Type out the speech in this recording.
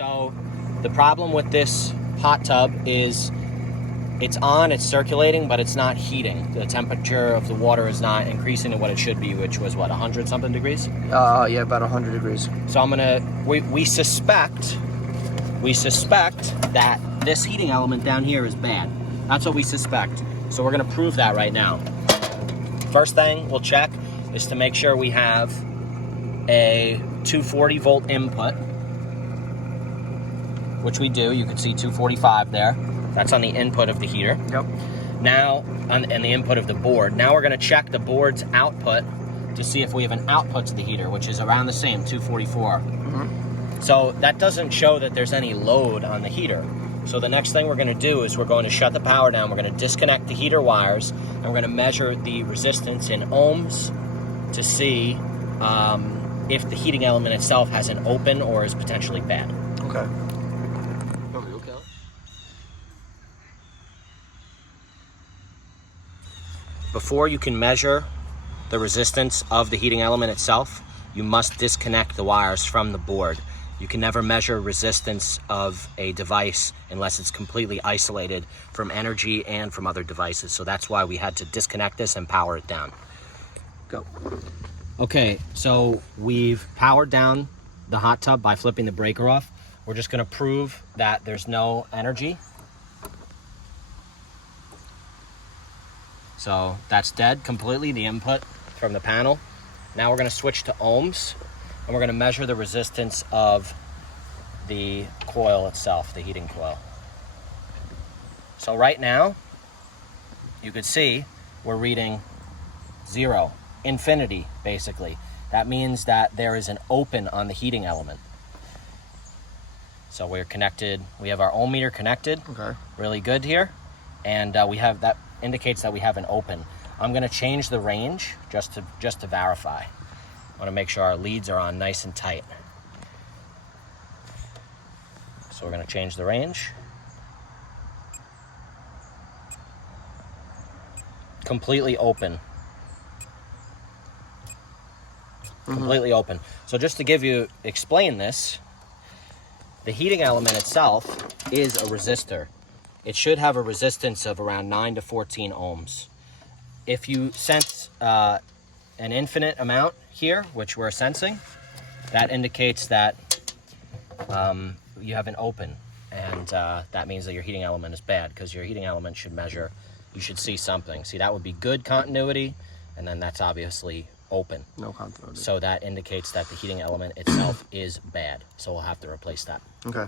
So the problem with this hot tub is it's on, it's circulating, but it's not heating. The temperature of the water is not increasing to what it should be, which was what, 100 something degrees? Yeah, about 100 degrees. So we suspect that this heating element down here is bad. That's what we suspect. So we're gonna prove that right now. First thing we'll check is to make sure we have a 240 volt input, which we do. You can see 245 there. That's on the input of the heater. Yep. Now, and the input of the board. Now we're gonna check the board's output to see if we have an output to the heater, which is around the same, 244. Mm-hmm. So that doesn't show that there's any load on the heater. So the next thing we're gonna do is we're going to shut the power down. We're gonna disconnect the heater wires, and we're gonna measure the resistance in ohms to see if the heating element itself has an open or is potentially bad. Okay. Before you can measure the resistance of the heating element itself, you must disconnect the wires from the board. You can never measure resistance of a device unless it's completely isolated from energy and from other devices. So that's why we had to disconnect this and power it down. Go. Okay, so we've powered down the hot tub by flipping the breaker off. We're just gonna prove that there's no energy. So that's dead completely, the input from the panel. Now we're gonna switch to ohms, and we're gonna measure the resistance of the coil itself, the heating coil. So right now, you could see we're reading 0, infinity, basically. That means that there is an open on the heating element. So we're connected, we have our ohm meter connected, Okay. really good here. And we have that indicates that we have an open. I'm gonna change the range just to verify. I wanna make sure our leads are on nice and tight. So we're gonna change the range. Completely open. Mm-hmm. Completely open. So just to explain this, the heating element itself is a resistor. It should have a resistance of around 9 to 14 ohms. If you sense an infinite amount here, which we're sensing, that indicates that you have an open, and that means that your heating element is bad, because your heating element should measure, you should see something. See, that would be good continuity, and then that's obviously open. No continuity. So that indicates that the heating element itself is bad, so we'll have to replace that. Okay.